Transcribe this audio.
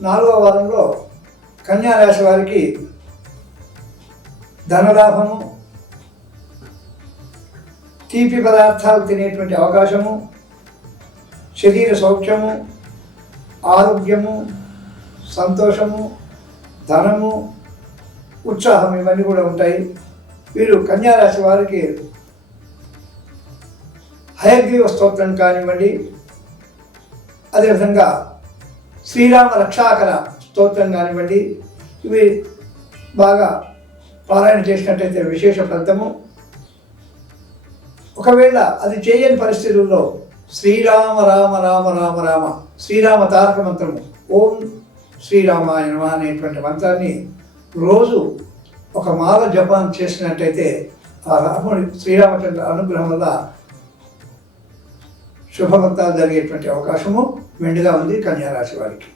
నాలుగవ వారంలో కన్యారాశి వారికి ధనలాభము తీపి పదార్థాలు తినేటువంటి అవకాశము శరీర సౌఖ్యము ఆరోగ్యము సంతోషము ధనము ఉత్సాహం ఇవన్నీ కూడా ఉంటాయి. వీరు కన్యారాశి వారికి హయగ్రీవ స్తోత్రం కానివ్వండి అదేవిధంగా శ్రీరామ రక్షాకర స్తోత్రం కానివ్వండి ఇవి బాగా పారాయణ చేసినట్టయితే విశేష ఫలితము. ఒకవేళ అది చేయని పరిస్థితుల్లో శ్రీరామ రామ రామ రామ రామ శ్రీరామ తారక మంత్రము ఓం శ్రీరామాయణ అనేటువంటి మంత్రాన్ని రోజు ఒక మాల జపం చేసినట్టయితే ఆ రాముడి శ్రీరామచంద్ర అనుగ్రహం వల్ల శుభఫలితాలు జరిగేటువంటి అవకాశము మెండుగా ఉంది కన్యారాశి వారికి.